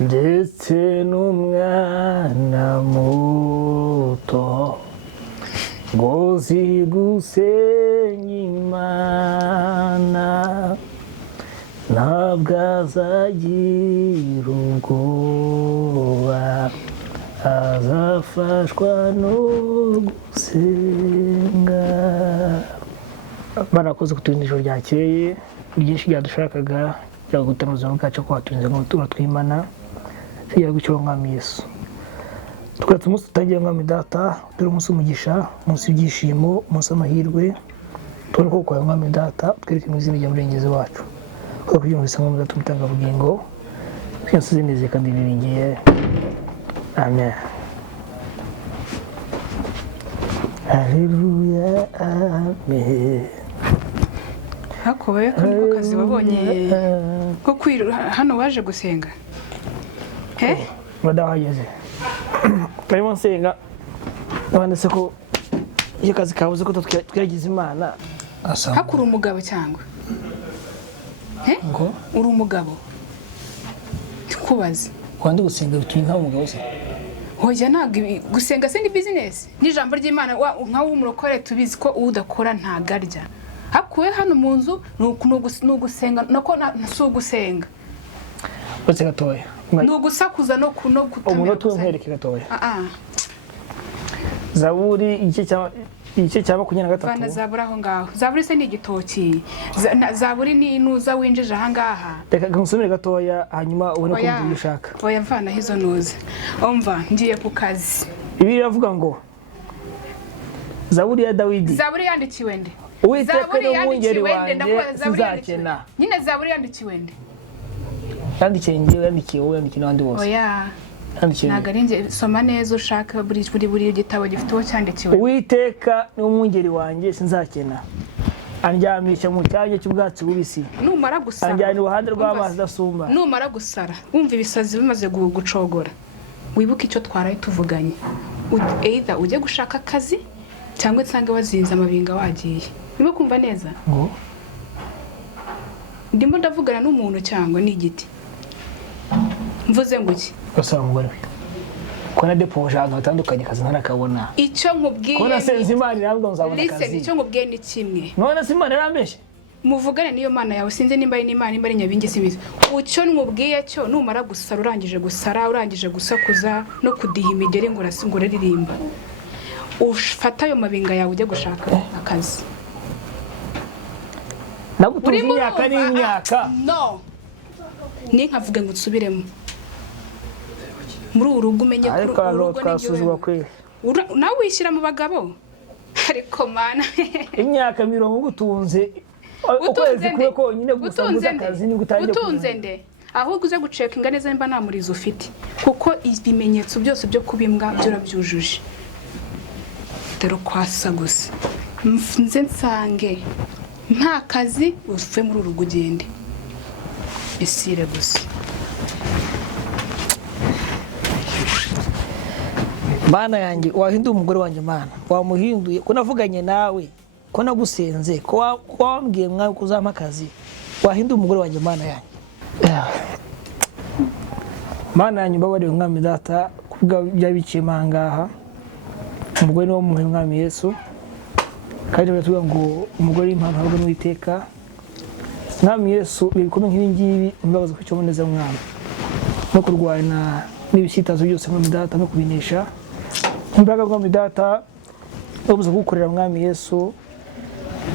ndetse n'umwana muto ngo zigusenya Imana ntabwo azagira ubwoba azafashwa no gusenga. Barakoze kuturinda ijoro ryakeye byinshi byadushakaga byo gutema ubuzima bwacu ko waturinze n'ubutumwa twimana tugiye gucyura Umwami Yesu. Twatse umunsi tutagiye Mwami Data, turi umunsi w'umugisha, umunsi w'ibyishimo, umunsi w'amahirwe, turi ko kwa Mwami Data twereke mu izina rya Murengezi wacu ko kubyumvise Mwami Data umutanga bugingo byose zineze kandi biringiye. Amen. Haleluya, amen. Hakobaye kandi ko kazi wabonye ko hano waje gusenga badahageze karimo nsenga nabanditse ko iyo kazi kabuze ko twagize Imana hakuri umugabo cyangwa ngo uri umugabo kubaza kwandi gusenga bitumye nta umugabo se hoya ntabwo gusenga se ni business n'ijambo ry'Imana nka w'umurokore tubizi ko udakora ntagarya hakuwe hano mu nzu nugusenga nako nasugusenga bose gatoya nugusakuza no gutamira umuntu tumwereke gatoya Zaburi igice cya 23 bana zaburi aho ngaho zaburi se ni igitoki zaburi ni inuza winjije aha ngaha reka ngusomere gatoya hanyuma ubone ko ushaka oya mvana hizo nuze umva ngiye ku kazi ibi biravuga ngo Zaburi ya Dawidi zaburi yandikiwe nde Uwiteka ni umwungeri wanjye sinzakena nyine zaburi yandikiwe nde yandikiye ngiye yandikiye n'abandi bose oya ntabwo ari njye soma neza ushaka buri gitabo gifite uwo cyandikiwe Uwiteka ni umwungeri wanjye sinzakena andyamisha mu cyanya cy'ubwatsi bubisi numara gusara anjyana iruhande rw'amazi adasumba numara gusara wumva ibisazi bimaze gucogora wibuke icyo twaraye tuvuganye either ujye gushaka akazi cyangwa nsange wazinze amabinga wagiye niba kumva neza ngo ndimo ndavugana n'umuntu cyangwa n'igiti mvuze ngo iki gasaba umugore ko na depoje ahantu hatandukanye kazi ntarakabona icyo nkubwiye ko nasenze Imana irambwa nzabona akazi listen icyo nkubwiye ni kimwe none se Imana irambeshe muvugane niyo Mana yawe sinze nimba ari n'Imana nimba ari nyabingi simizi ucyo nkubwiye cyo numara gusara urangije gusakuza no kudiha imigeri ngo urasingure ririmba ufata ayo mabinga yawe ujye gushaka akazi nagutuze imyaka n'imyaka no ni nkavuga ngo nsubiremo muri urugo umenye ko urugo n'igihwe nawe wishyira mu bagabo ariko Mana imyaka 20 gutunze ukwezi kuwe ko nyine gusanguza akazi ni gutangiye utunze nde ahubwo uze gucekinga neza nimba nta murizo ufite kuko ibimenyetso byose byo kubimbwa byurabyujuje dero kwasa gusa nze nsange nta kazi uvuye muri urugo ugende bisire gusa Mana yanjye wahinduye umugore wanjye Mana wamuhinduye ko navuganye nawe ko nagusenze ko wambwiye mwawe kuzampa akazi wahinduye umugore wanjye Mana yanjye Mana yanjye mbabarire Umwami Data kubwa byabiciye mangaha umugore ni wo mu Mwami Yesu kandi batuvuga ngo umugore impamvu ahubwo n'Uwiteka Mwami Yesu bikomeye nk'ibingibi imbabazi ko cyo muneza Mwami no kurwana n'ibisitazo byose Mwami Data no kubinesha Mbega Mwami Data ubuze gukorera Mwami Yesu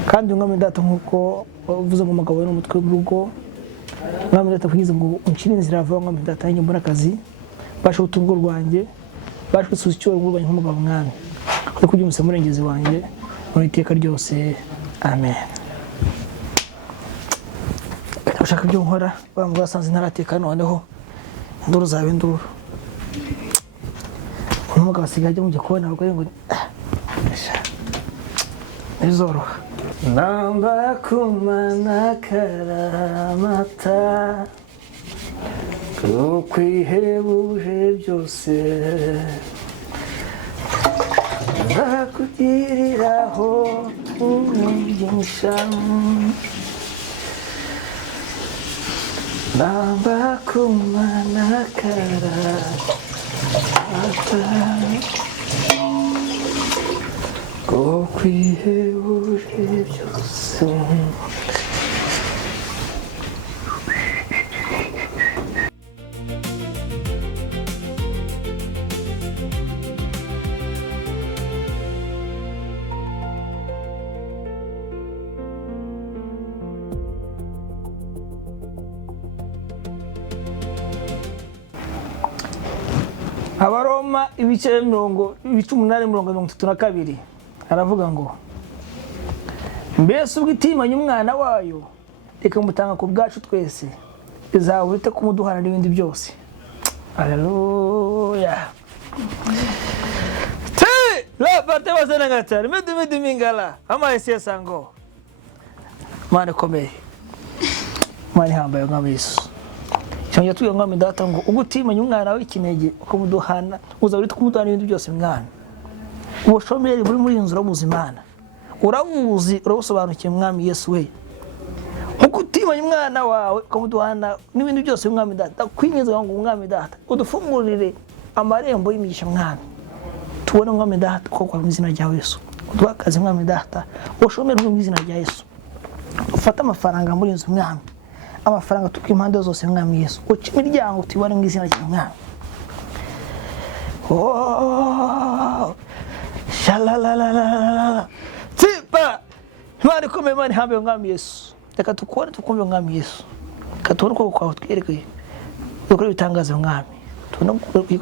kandi Mwami Data nkuko uvuze mu mugabo n'umutwe w'urugo Mwami Data kugize ngo uncire inzira ava Mwami Data nyuma n'akazi bashe gutunga rwanjye bashe gusuza icyo rwubanye nk'umugabo Mwami ko kugira Murengezi wanjye muri iteka ryose amen. Ushaka ibyo nkora bamubwa sanze ntarateka noneho nduru zabe nduru umugabo asigaye mu gikoni abagore ngo nizoroha namba kumana karamata kwihebuje byose nakugiriraho umugisha namba kumana kara ko kwihebuje byose. Abaroma ibice 8:32 aravuga ngo mbese ubwo itimanye umwana wayo ikamutanga ku bwacu twese izahurite kumuduhana n'ibindi byose. Haleluya. La parte basana gatari medi mingala ama esiasa ngo mane komeye mane hambaye nk'abisu cyangwa tuyo ngami data ngo ugutimanye umwana w'ikinege ukumuduhana uzahurite kumuduhana n'ibindi byose mwana. Ubushomeri buri muri inzira y'ubuzimana urabuzi urabusobanukiye mwami Yesu we. Ugutimanye umwana wawe ukamuduhana n'ibindi byose mwami data kwinyiza ngo mwami data udufungurire amarembo y'imigisha mwami. Tubone mwami data ko kwa izina rya Yesu udwakaze mwami data ubushomeri mu izina rya Yesu. Ufata amafaranga muri inzu mwami amafaranga tukimpande zose mwami Yesu uca imiryango tubone mu izina rya mwami. Oh shalalala tipa mari kome mari hambe mwami Yesu. Reka tukone tukumve mwami Yesu. Katubone ko kwawe twereke ukuri bitangaza mwami. Tubone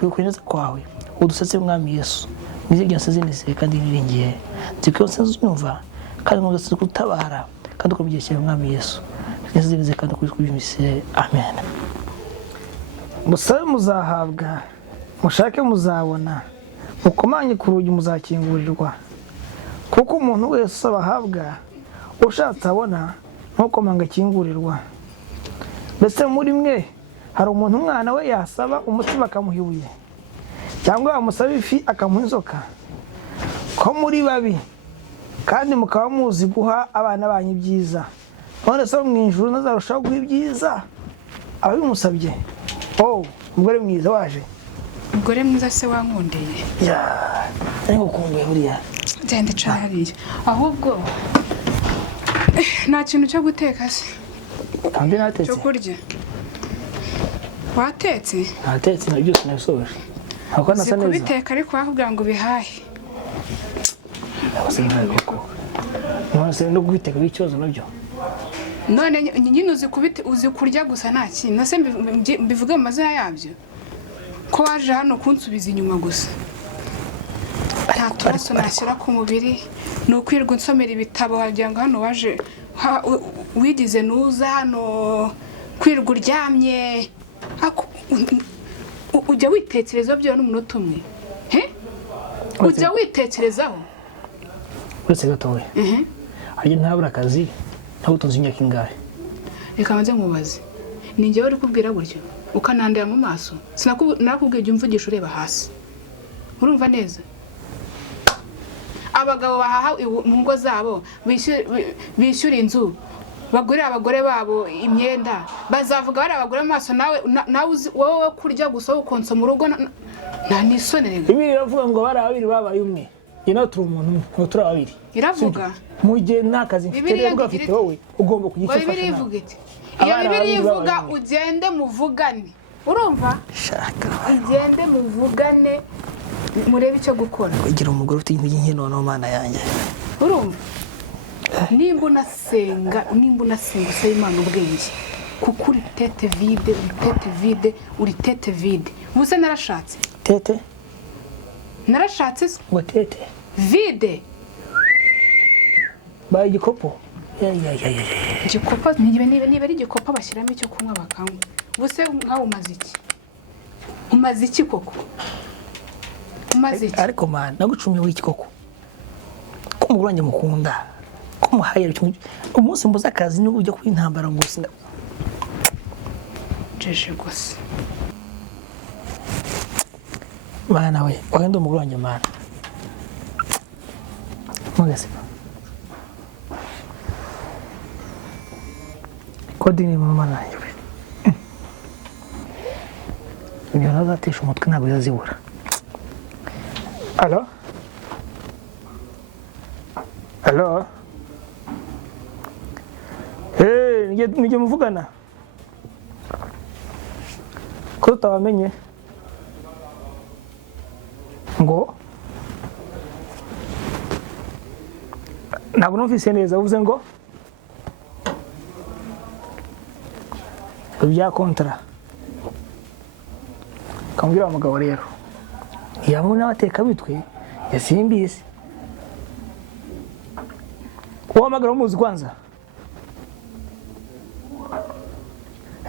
kwineza kwawe udusetse mwami Yesu. Nizige nsezinize kandi niringiye. Zikyo nsezumva kandi ngo gutabara kandi ukobyeshyira mwami Yesu. Nizige kandi kubimise amen. Musabe muzahabwa mushake muzabona mukomanye ku rugi muzakingurirwa kuko umuntu wese abahabwa ushatse abona ntukomanga kingurirwa. Mbese muri mwe hari umuntu umwana we yasaba umutima akamuhibuye cyangwa amusaba ifi akamuha inzoka? Ko muri babi kandi mukaba muzi guha abana banyu ibyiza none se mu ijuru nazarushaho guha ibyiza ababimusabye. Oh umugore mwiza waje. Umugore mwiza se wankundeye ariko kumbuye buriya genda carariye ahubwo nta kintu cyo guteka se kandi natetse cyo kurya watetse natetse na byose nabisoje ako nasa neza kubiteka ariko bakubwira ngo bihahe abasanga koko none se no kubiteka bikibazo nabyo none nyine uzi kurya gusa nta kintu nase mbivuge mu mazina yabyo ko waje hano kunsubiza inyuma gusa nta turaso nashyira ku mubiri ni ukwirwa nsomera ibitabo wagira ngo hano waje wigize nuza hano kwirwa uryamye ujya witekerezaho byo n'umunota umwe ujya witekerezaho uretse gatoya harya ntabura akazi ntabwo utunze imyaka ingahe? Reka maze nkubaze ni njyewe uri kubwira gutyo ukanandira mu maso sinakubwiye jya umvugisha ureba hasi urumva neza. Abagabo bahaha mu ngo zabo bishyura inzu bagurira abagore babo imyenda bazavuga bari abagore amaso nawe wowe kurya gusa ukonsa mu rugo nta nisonere. Ibi biravuga ngo bari ababiri babaye umwe ino turi umuntu nto turi ababiri iravuga mu gihe nakazi mfite rero afite wowe ugomba kugifasha. Bibiri ivuga iti iyo bibiri ivuga ugende muvugane urumva shaka ugende muvugane murebe icyo gukora kugira umugore ufite intege nke none mana yanjye urumva nimba unasenga usaba Imana ubwenge kuko uri tete vide ubuse narashatse tete narashatse ngo tete vide baye igikopo igikopo niba ari igikopo bashyiramo icyo kunywa bakanywa ubuse nkawe umaze iki koko umaze iki? Ariko man nagucumye w'iki koko ko umugore wanjye mukunda ko muhaye umunsi mbuza akazi n'ubwo ujya kwintambara ngo usinga jeje gusa mana we wagenda umugore wanjye mana mugase kodi ni mama nanjye ibyo ntazatesha umutwe ntabwo yazibura. Alo? Alo? Nijye muvugana? Ko utabamenye? Ngo? Ntabwo numvise neza uvuze ngo? Ibya kontara. Kambwira umugabo rero. Yamu n'abateka bitwe yasimbize. Uhamagara umuzi kwanza.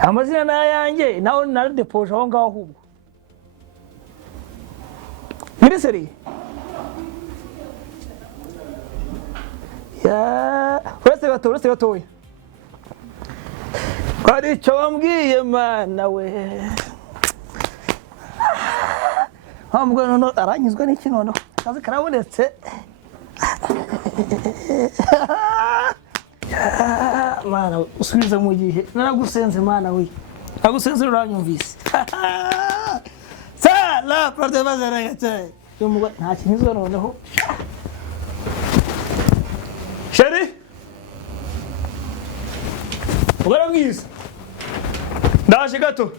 Amazina nayanjye naho nari depoje aho ngaho ahubwo. Miniseri. Ya, uretse gatoya. Kwari icyo wambwiye mana we. Hamwe none aranyuzwa n'iki noneho. Kazi karabonetse. Mana usubiza mu gihe naragusenze mana we. Nagusenze uranyumvise. Sala porte bazara yate. Yumugwa nta kinyuzwa noneho. Sheri? Ugara mwiza. Ndaje gato.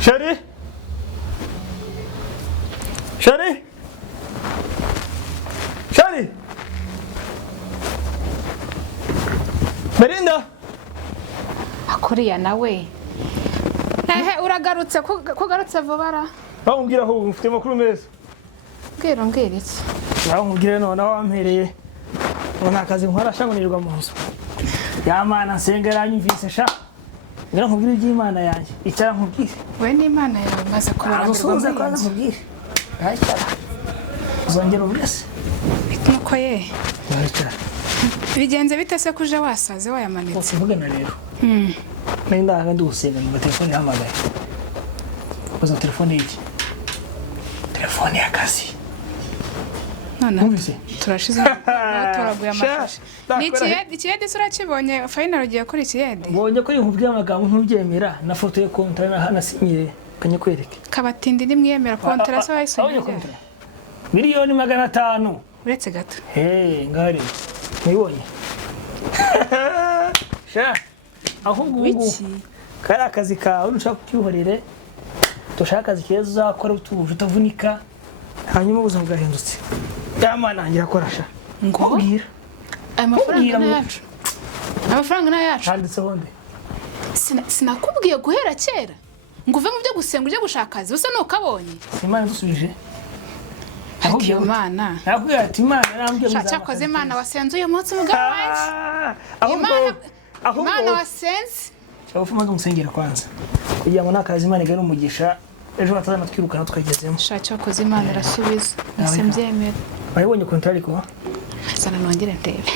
Sheri? Sheri? Sheri? Merinda? Akuriya nawe. Uragarutse ko garutse vubara. Bawumbwira aho mfite makuru meza. Mbwira iki? Naho nkubwire none wampereye. None akazi nkora shangonirwa mu nzu. Ya mana nsengera nyumvise sha. Ngira nkubwire iby'Imana yanjye. Icara nkubwire. We n'Imana yawe maze kubarambirwa kwanza nkubwire. Ayicara. Uzongera ubwese. Nuko ye. Ayicara. Bigenze bite se kuje wasaze wayamanitse? Uvugana rero. Nenda hagandi usenga mu telefone hamagaye. Uza telefone iki? Telefone y'akazi. None turashize toraguye amashusho. Ikiyede sura kibonye final ugiye kuri ikiyede. Mbonye ko nkubwiye amagambo ntubyemera na foto ye kontra nasinyiye kanye kwereke. Kabatindi nimwemera kontra so wayisinyiye. Miliyoni 500. Uretse gato. Ngari. Nibonye. Sha. Ahubwo ubu kari akazi kawe ushaka kucyuhorere. Tushaka akazi keza uzakora utuje utavunika. Hanyuma ubuzima bwahindutse. Yamana ngira korasha. Ngo bwira. Amafaranga na yacu. Handitse bonde. Sinakubwiye guhera kera. Ngo uve mu byo gusenga uje gushaka akazi usa nukabonye. Imana dusubije. Ahubwo Imana. Nakubwiye ati Imana yarambwiye muzaza. Cyakoze Imana wasenze uyu munsi mugabo wanje. Imana wasenze. Cyangwa umaze umusengera kwanza. Kugira ngo nakazi Imana igere umugisha. Ejo batazana twirukana twagezemo. Cyakoze Imana irasubiza. Nasembyemera. Bayibonye kontari ko? Sana nongere ndebe.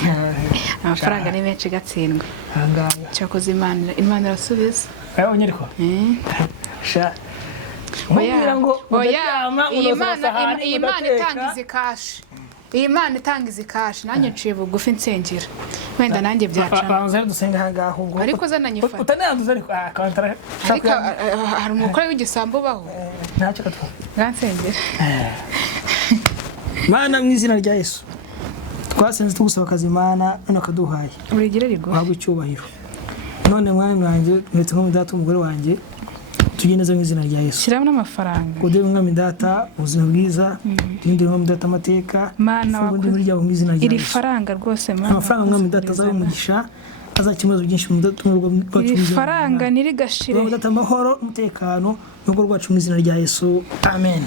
Amafaranga ni menshi gatsindwa. Hanganga. Cyakoze Imana irasubiza. Bayibonye ariko? Sha. Mubwira ngo Imana itangiza ikashi. Imana itangiza ikashi nanjye nciye bugufi nsengera. Wenda nanjye byacana. Banze dusenga hangaho ngo. Ariko zana nyifata. Utananduza ariko kontara. Ariko hari umukore w'igisambo baho. Ntacyo katwa. Gansengera. Mana mu izina rya Yesu. Twasenze tugusaba akazi Imana none kaduhaye. Urigire rigo. Wabwo icyubahiro. None mwanya mwete nko mudata umugore wanjye. Tugeneza mu izina rya Yesu. Shiramo n'amafaranga. Kode mwami data ubuzima bwiza. Ndinde mwami data amateka. Mana wakundi muri ryabo mu izina rya Yesu. Iri faranga rwose Mana. Amafaranga mwami data azabe umugisha. Azakimazo byinshi mu data mu rwacu. Iri faranga nirigashire. Mwami data amahoro umutekano n'ugo rwacu mu izina rya Yesu. Amen.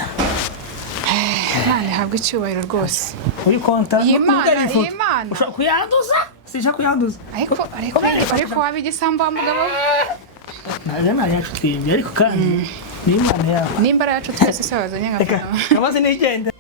Mana habwe icyubahiro rwose. Uri konta. Imana. Ushaka kuyanduza? Sija kuyanduza. Ariko wabigisambo wa mugabo. Nagana yacu twimbi ariko kandi ni Imana yawe. Nimbara yacu twese sabazanye ngafana. Kamaze nigende.